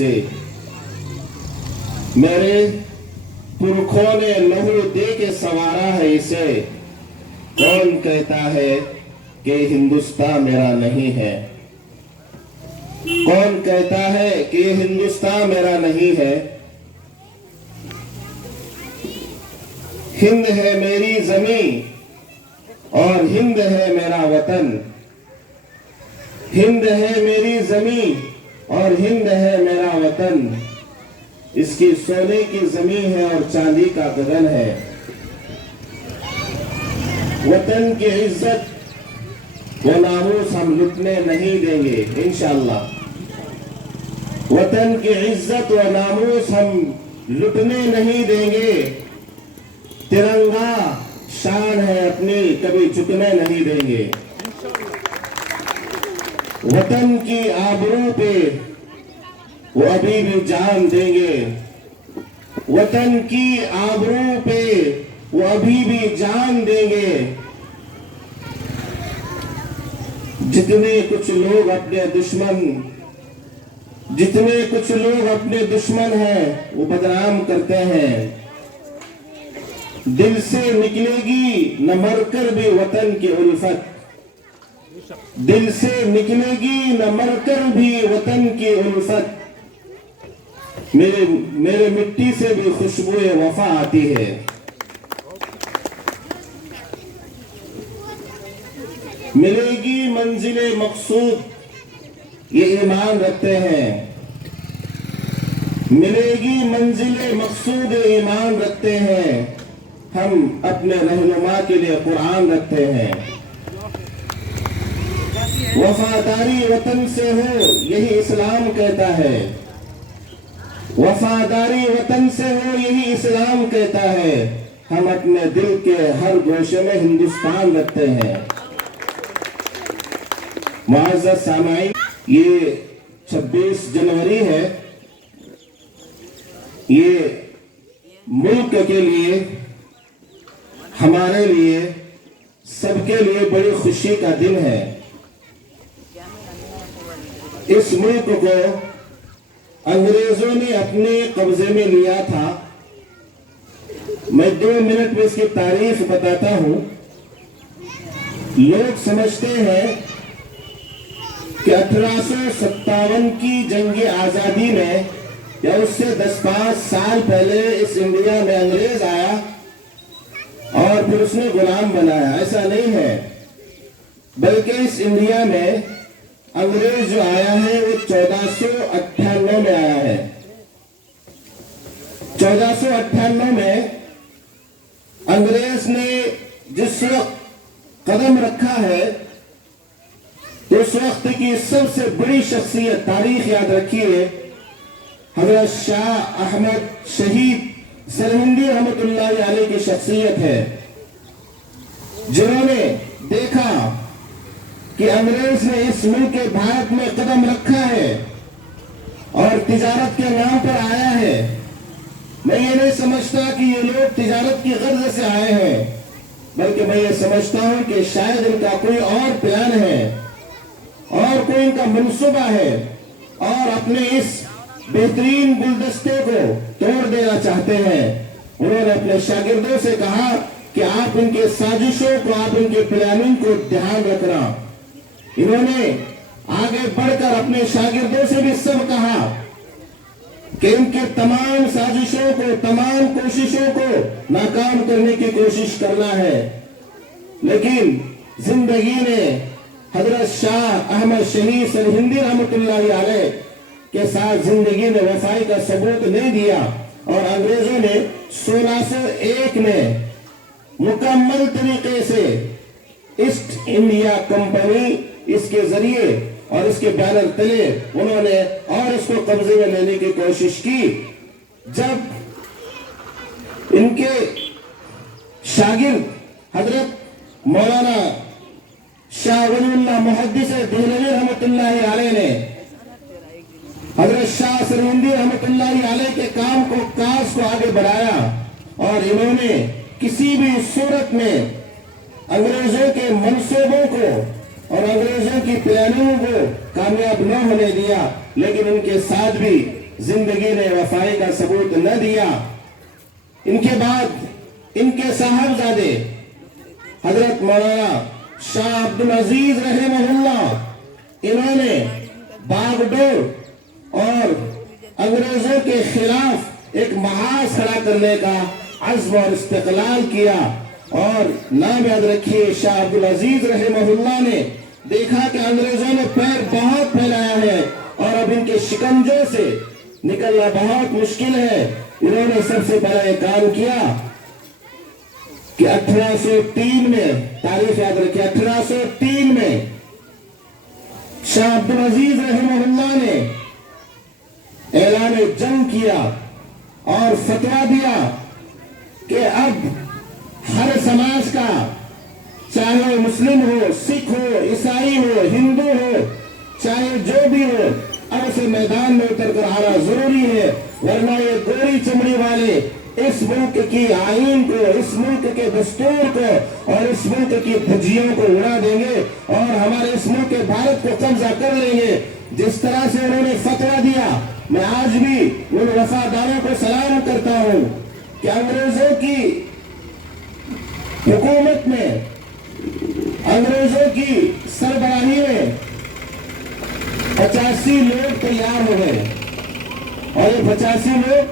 سے میرے پرکھوں نے لہو دے کے سنوارا ہے اسے، کون کہتا ہے کہ ہندوستان میرا نہیں ہے؟ کون کہتا ہے کہ یہ ہندوستان میرا نہیں ہے؟ ہند ہے میری زمین اور ہند ہے میرا وطن، ہند ہے میری زمین اور ہند ہے میرا وطن، اس کی سونے کی زمین ہے اور چاندی کا گگن ہے۔ وطن کی عزت و ناموس ہم لٹنے نہیں دیں گے انشاءاللہ۔ وطن کی عزت و ناموس ہم لٹنے نہیں دیں گے، ترنگا شان ہے اپنی کبھی جھکنے نہیں دیں گے۔ وطن کی آبرو پہ وہ ابھی بھی جان دیں گے، وطن کی آبرو پہ وہ ابھی بھی جان دیں گے۔ جتنے کچھ لوگ اپنے دشمن ہیں وہ بدنام کرتے ہیں، دل سے نکلے گی نہ مر کر بھی وطن کی الفت، دل سے نکلے گی نہ مر کر بھی وطن کی الفت، میرے مٹی سے بھی خوشبو وفا آتی ہے۔ ملے گی منزل مقصود یہ ایمان رکھتے ہیں، ملے گی منزل مقصود ایمان رکھتے ہیں، ہم اپنے رہنما کے لیے قرآن رکھتے ہیں۔ وفاداری وطن سے ہو یہی اسلام کہتا ہے، وفاداری وطن سے ہو یہی اسلام کہتا ہے، ہم اپنے دل کے ہر گوشے میں ہندوستان رکھتے ہیں۔ معزز سامعین، یہ 26 جنوری ہے، یہ ملک کے لیے، ہمارے لیے، سب کے لیے بڑی خوشی کا دن ہے۔ اس ملک کو انگریزوں نے اپنے قبضے میں لیا تھا۔ میں 2 منٹ میں اس کی تاریخ بتاتا ہوں۔ لوگ سمجھتے ہیں کہ 1857 کی جنگ آزادی میں یا اس سے 10-5 سال پہلے اس انڈیا میں انگریز آیا اور پھر اس نے غلام بنایا، ایسا نہیں ہے، بلکہ اس انڈیا میں انگریز جو آیا ہے وہ 1498 میں آیا ہے۔ 1498 میں انگریز نے جس وقت قدم رکھا ہے، اس وقت کی سب سے بڑی شخصیت، تاریخ یاد رکھیے، حضرت شاہ احمد شہید سرہندی رحمت اللہ علیہ کی شخصیت ہے، جنہوں نے دیکھا کہ انگریز نے اس ملک کے بھارت میں قدم رکھا ہے اور تجارت کے نام پر آیا ہے۔ میں یہ نہیں سمجھتا کہ یہ لوگ تجارت کی غرض سے آئے ہیں، بلکہ میں یہ سمجھتا ہوں کہ شاید ان کا کوئی اور پلان ہے اور کوئی ان کا منصوبہ ہے، اور اپنے اس بہترین گلدستے کو توڑ دینا چاہتے ہیں۔ انہوں نے اپنے شاگردوں سے کہا کہ آپ ان کے سازشوں کو، آپ ان کے پلاننگ کو دھیان رکھنا۔ انہوں نے آگے بڑھ کر اپنے شاگردوں سے بھی سب کہا کہ ان کے تمام سازشوں کو، تمام کوششوں کو ناکام کرنے کی کوشش کرنا ہے، لیکن زندگی نے حضرت شاہ احمد شہید سرہندی رحمت اللہ علیہ کے ساتھ زندگی نے وفائی کا ثبوت نہیں دیا، اور انگریزوں نے 1601 میں مکمل طریقے سے ایسٹ انڈیا کمپنی، اس کے ذریعے اور اس کے بینر تلے انہوں نے اور اس کو قبضے میں لینے کی کوشش کی۔ جب ان کے شاگرد حضرت مولانا شاہ ولی اللہ محدث دہلوی رحمت اللہ علیہ نے حضرت شاہ سرہندی رحمت اللہ علیہ کے کاز کو آگے بڑھایا، اور انہوں نے کسی بھی صورت میں انگریزوں کے منصوبوں کو اور انگریزوں کی پلاننگ کو کامیاب نہ ہونے دیا، لیکن ان کے ساتھ بھی जिंदगी ने वफाई का सबूत न दिया। इनके बाद इनके साहबजादे हजरत मौलाना शाह अब्दुल अजीज रहमहुल्लाह, इन्होंने बागडोर और अंग्रेजों के खिलाफ एक महाज खड़ा करने का अज़्म और इस्तिक़लाल किया। और नाम याद रखिए, शाह अब्दुल अजीज रहमहुल्लाह ने देखा कि अंग्रेजों ने पैर बहुत फैलाया है और अब इनके शिकंजों से निकलना बहुत मुश्किल है। इन्होंने सबसे पहला एक काम किया कि 1803 में, तारीख याद रखिए, 1803 में शाह अब्दुल अजीज रहमहुल्लाह ने ऐलान जंग किया और फतवा दिया कि अब हर समाज का, चाहे मुस्लिम हो, सिख हो, ईसाई हो, हिंदू हो, चाहे जो भी हो, अब उसे मैदान में उतर कर आना जरूरी है, वरना ये गोरी चमड़ी वाले इस मुल्क की आईन को, इस मुल्क के दस्तूर को और इस मुल्क की धज्जियों को उड़ा देंगे और हमारे इस मुल्क के भारत को कब्जा कर लेंगे। जिस तरह से उन्होंने फतवा दिया, मैं आज भी उन वफादारों को सलाम करता हूं कि अंग्रेजों की हुकूमत में, अंग्रेजों की सरबराही में 85 लोग तैयार हो गए और ये 85 लोग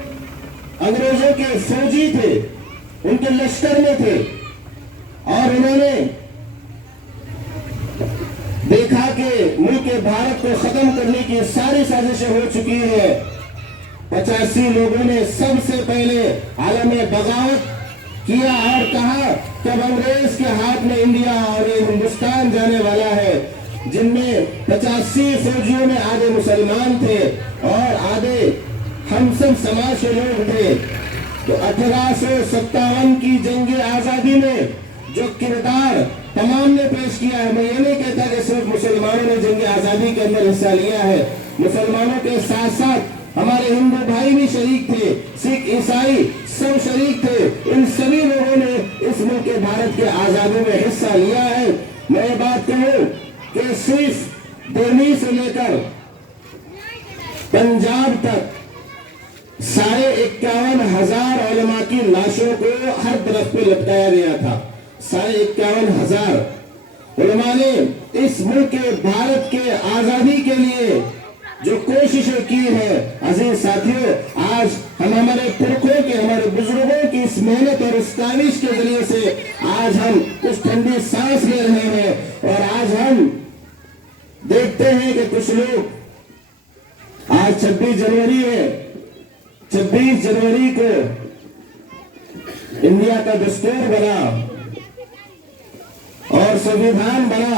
अंग्रेजों के फौजी थे, उनके लश्कर में थे। और उन्होंने देखा कि मुल्क भारत को खत्म करने की सारी साजिशें हो चुकी है। 85 लोगों ने सबसे पहले आलम बगावत किया और कहा कि अब अंग्रेज के हाथ में इंडिया और ये हिंदुस्तान जाने वाला है, जिनमें 85 फौजियों में आधे मुसलमान थे और आधे हम सब समाज के लोग थे। तो 1857 की जंग आजादी में जो किरदार तमाम ने पेश किया है, मैं ये नहीं कहता कि सिर्फ मुसलमानों ने जंग आजादी के अंदर हिस्सा लिया है, मुसलमानों के साथ साथ हमारे हिंदू भाई भी शरीक थे, सिख ईसाई सब शरीक थे। इन सभी लोगों ने इस मुल्क के भारत के आजादी में हिस्सा लिया है। मैं ये बात कहूं कि सिर्फ दिल्ली से लेकर पंजाब तक 51,500 उलमा की लाशों को हर तरफ पे लटकाया गया था। 51,500 उलमा ने इस मुल्क के भारत के आजादी के लिए जो कोशिशें की है। अजीज साथियों, आज हम हमारे पुरखों के, हमारे बुजुर्गों की इस मेहनत और इस काविश के जरिए से आज हम कुछ ठंडी सांस ले रहे हैं। और आज हम देखते हैं कि कुछ लोग, आज 26 जनवरी है, 26 जनवरी को इंडिया का दस्तूर बना और संविधान बना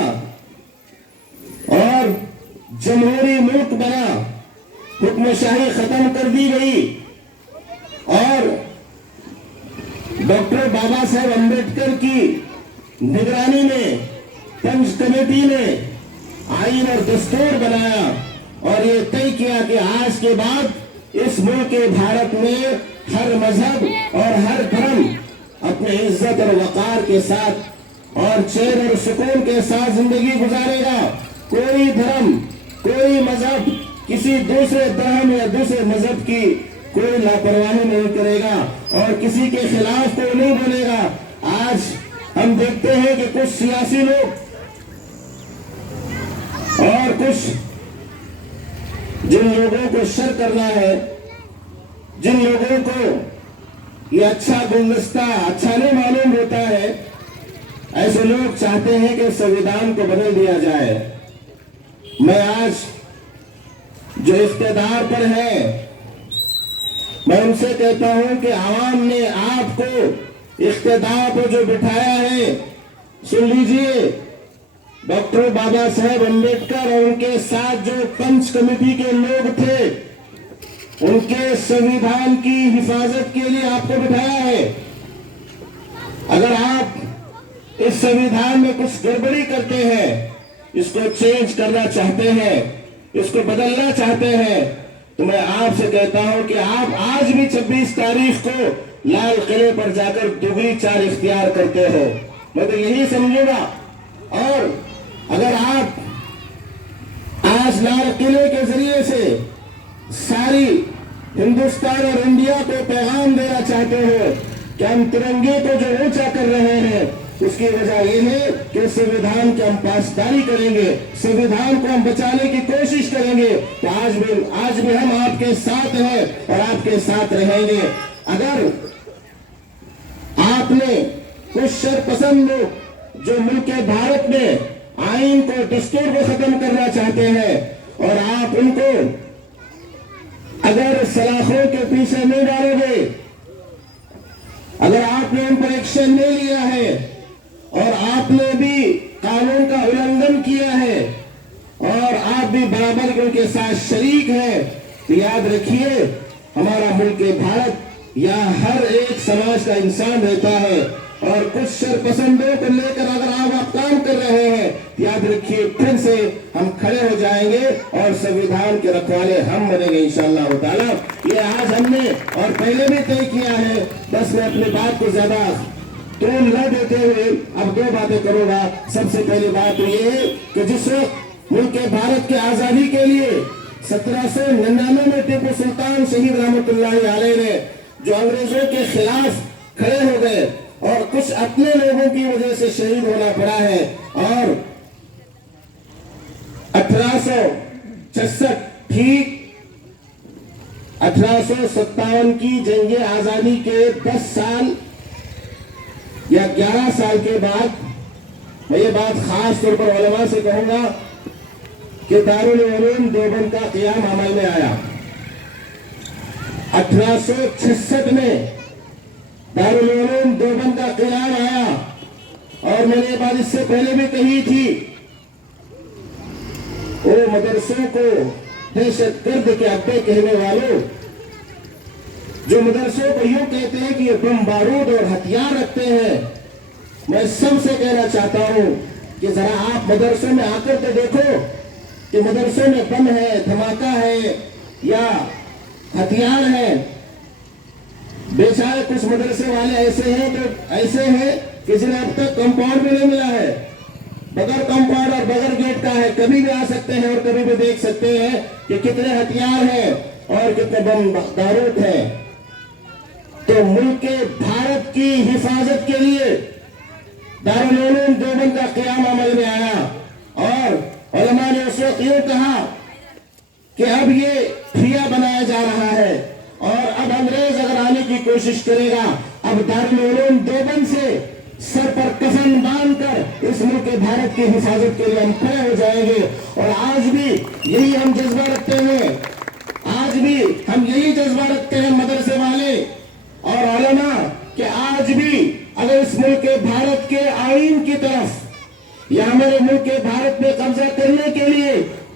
और जमहूरी मुल्क बना, हुक्मशाही खत्म कर दी गई और डॉक्टर बाबा साहेब अम्बेडकर की निगरानी में पंच कमेटी ने आईन और दस्तूर बनाया और ये तय किया कि आज के बाद इस मुल्क के भारत में हर मजहब और हर धर्म अपने इज्जत और वकार के साथ और चैन और सुकून के साथ जिंदगी गुजारेगा। कोई धर्म, कोई मजहब किसी दूसरे धर्म या दूसरे मजहब की कोई लापरवाही नहीं करेगा और किसी के खिलाफ कोई नहीं बोलेगा। आज हम देखते हैं कि कुछ सियासी लोग और कुछ जिन लोगों को शर करना है, जिन लोगों को ये अच्छा गुलदस्ता अच्छा नहीं मालूम होता है, ऐसे लोग चाहते हैं कि संविधान को बदल दिया जाए। मैं आज जो इख्तियार पर है, मैं उनसे कहता हूं कि आवाम ने आपको इख्तियार पर जो बिठाया है, सुन लीजिए, डॉक्टर बाबा साहेब अम्बेडकर और उनके साथ जो पंच कमेटी के लोग थे, उनके संविधान की हिफाजत के लिए आपको बिठाया है। अगर आप इस संविधान में कुछ गड़बड़ी करते हैं, इसको चेंज करना चाहते हैं, इसको बदलना चाहते हैं, तो मैं आपसे कहता हूं कि आप आज भी 26 तारीख को लाल किले पर जाकर दुगनी चार इख्तियार करते हो। मैं तो यही समझूंगा। और अगर आप आज लाल किले के जरिए से सारी हिंदुस्तान और इंडिया को पैगाम देना चाहते हो कि हम तिरंगे को जो ऊंचा कर रहे हैं उसकी वजह यह है कि संविधान की हम पासदारी करेंगे, संविधान को हम बचाने की कोशिश करेंगे। तो आज भी हम आपके साथ हैं और आपके साथ रहेंगे। अगर आपने कुछ शरपसंद लोग जो मुल्क भारत में आईन को, दस्तूर को खत्म करना चाहते हैं और आप उनको अगर सलाखों के पीछे नहीं डालोगे, अगर आपने उन पर एक्शन नहीं लिया है और आपने भी कानून का उल्लंघन किया है और आप भी बराबर उनके साथ शरीक हैं, तो याद रखिए हमारा मुल्क भारत यहाँ हर एक समाज का इंसान रहता है और कुछ शरपसंदों को लेकर अगर आप काम कर रहे हैं, याद रखिए फिर से हम खड़े हो जाएंगे और संविधान के रखवाले हम बनेंगे इंशाअल्लाह ताला। ये आज हमने और पहले भी तय किया है। बस मैं अपनी बात को ज्यादा तोड़ न देते हुए अब दो बातें करूंगा। सबसे पहली बात तो ये है कि जिस वक्त मुल्क भारत की आजादी के लिए 1799 में टीपू सुल्तान शहीद रहमतुल्लाह अलैह ने जो अंग्रेजों के खिलाफ खड़े हो गए और कुछ अपने लोगों की वजह से शहीद होना पड़ा है और 1866 ठीक 1857 की जंग आजादी के 10 साल या 11 साल के बाद मैं ये बात खास तौर पर उलमा से कहूंगा कि दारुल उलूम देवबंद का क़याम अमल में आया। 1866 में दारुल उलूम देवबंद का क़याम आया और मैंने ये बात इससे पहले भी कही थी। वो मदरसों को दहशतगर्द के अड्डे कहने वालों, जो मदरसों को यूं कहते हैं कि ये बम बारूद और हथियार रखते हैं, मैं सबसे कहना चाहता हूं कि जरा आप मदरसों में आकर तो देखो कि मदरसों में बम है, धमाका है या हथियार है। बेचारे कुछ मदरसे वाले ऐसे हैं कि जिन्हें अब तक कंपाउंड भी नहीं मिला है, बगैर कंपाउंड और बगैर गेट का है। कभी भी आ सकते हैं और कभी भी देख सकते हैं कि कितने हथियार हैं और कितने बम बारूद हैं। तो मुल्क भारत की हिफाजत के लिए दारुल उलूम देवबंद का क़याम अमल में आया और उलमा ने उस वक्त यूं कहा कि अब ये ठिया बनाया जा रहा है और अब अंग्रेज अगर आने की कोशिश करेगा, अब दारुल उलूम देवबंद से सर पर कफन बांधकर इस मुल्क भारत की हिफाजत के लिए हम खड़े हो जाएंगे। और आज भी यही हम जज्बा रखते हैं, आज भी हम यही जज्बा रखते हैं मदरसे वाले और उलमा कि आज भी अगर इस मुल्क भारत के आईन की तरफ या हमारे मुल्क भारत में कब्जा करने के लिए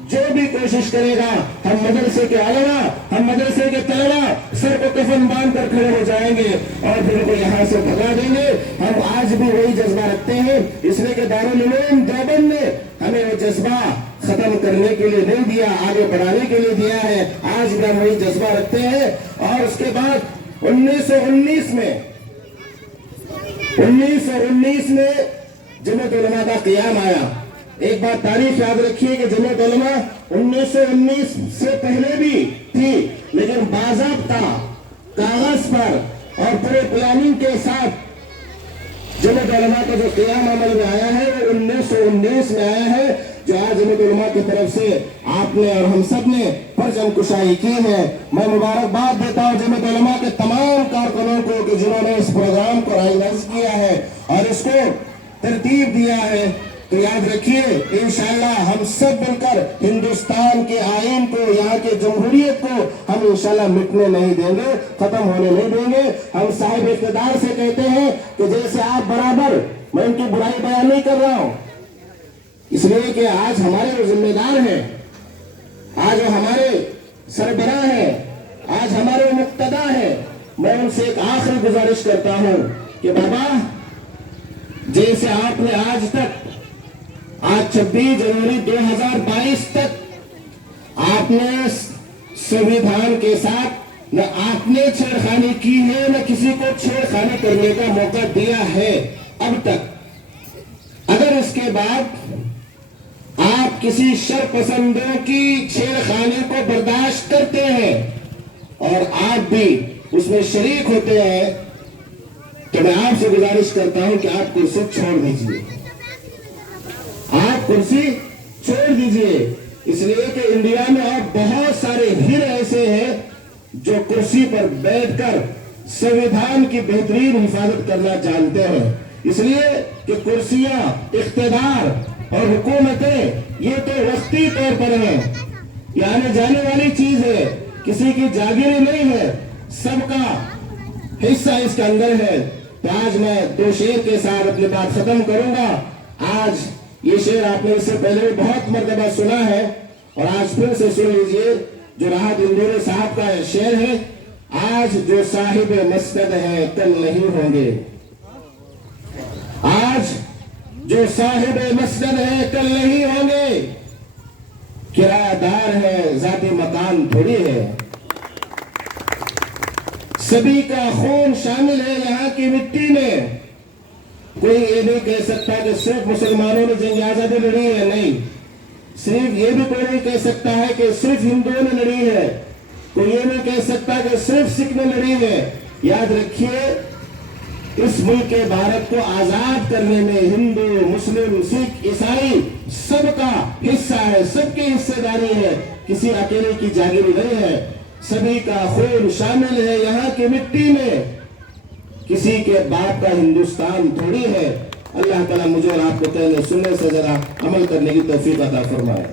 जो भी कोशिश करेगा, हम मदरसे के उलमा, हम मदरसे के तलबा सर को कफन बांध कर खड़े हो जाएंगे और फिर को यहाँ से भगा देंगे। हम आज भी वही जज्बा रखते हैं, इसलिए कि दारुल उलूम देवबंद ने हमें वो जज्बा खत्म करने के लिए नहीं दिया, आगे बढ़ाने के लिए दिया है। आज भी हम वही जज्बा रखते हैं। और उसके बाद 1919 में जमीयत उलमा का क़याम आया। एक बात तारीख याद रखिए कि जमीयत उलमा 1919 से पहले भी थी, लेकिन बाज़ाब्ता कागज पर और पूरे प्लानिंग के साथ जमीयत उलमा का जो क़याम अमल में आया है वो 1919 में आया है, जो आज जमीयत उलमा की तरफ से आपने और हम सब ने परचम कुशाई की है। मैं मुबारकबाद देता हूँ जमीयत उलमा के तमाम कारकुनों को कि जिन्होंने इस प्रोग्राम को ऑर्गेनाइज किया है और इसको तरतीब दिया है। तो याद रखिए इंशाअल्लाह हम सब मिलकर हिंदुस्तान के आईन को, यहाँ के जमहूरियत को हम इंशाअल्लाह मिटने नहीं देंगे, खत्म होने नहीं देंगे। हम साहिब इक़्तिदार से कहते हैं कि जैसे आप बराबर, मैं उनकी बुराई बयान नहीं कर रहा हूँ, इसलिए कि आज हमारे वो जिम्मेदार हैं, आज वो हमारे सरबराह हैं, आज हमारे वो मुक्तदा हैं। मैं उनसे एक आखिरी गुजारिश करता हूँ कि बाबा, जैसे आपने आज 26 जनवरी 2022 तक आपने संविधान के साथ न आपने छेड़खानी की है, न किसी को छेड़खानी करने का मौका दिया है अब तक, अगर इसके बाद आप किसी शरपसंदों की छेड़खानी को बर्दाश्त करते हैं اور آپ بھی اس میں شریک ہوتے ہیں تو میں آپ سے گزارش کرتا ہوں کہ آپ کرسی چھوڑ دیجئے، آپ کرسی چھوڑ دیجئے، اس لیے کہ انڈیا میں اب بہت سارے ہر ایسے ہیں جو کرسی پر بیٹھ کر سنویدھان کی بہترین حفاظت کرنا جانتے ہیں، اس لیے کہ کرسیاں، اقتدار اور حکومتیں یہ تو وقتی طور پر ہیں، یہ آنے جانے والی چیز ہے، کسی کی جاگیری نہیں ہے، سب کا حصہ اس کے اندر ہے۔ تو آج میں دو شعر کے ساتھ اپنی بات ختم کروں گا۔ آج یہ شعر آپ نے اس سے پہلے بھی بہت مرتبہ سنا ہے اور آج پھر سے سن لیجئے، جو راحت اندورے صاحب کا شعر ہے، آج جو صاحب مسند ہے کل نہیں ہوں گے، آج جو صاحب مسند ہے کل نہیں ہوں گے، کرایہ دار ہے ذاتی مکان تھوڑی ہے، سبھی کا خون شامل ہے یہاں کی مٹی میں، کوئی یہ نہیں کہہ سکتا کہ صرف مسلمانوں نے جنگ آزادی لڑی ہے، نہیں، صرف یہ بھی کوئی نہیں کہہ سکتا ہے کہ صرف ہندوؤں نے لڑی ہے، کوئی یہ نہیں کہہ سکتا کہ صرف سکھ نے لڑی ہے۔ یاد رکھیے اس ملک کے بھارت کو آزاد کرنے میں ہندو، مسلم، سکھ، عیسائی سب کا حصہ ہے، سب کی حصہ داری ہے، کسی اکیلے کی جاگیری نہیں ہے، سبھی کا خون شامل ہے یہاں کی مٹی میں، کسی کے باپ کا ہندوستان تھوڑی ہے۔ اللہ تعالیٰ مجھے اور آپ کو کہنے سننے سے ذرا عمل کرنے کی توفیق عطا فرمائے۔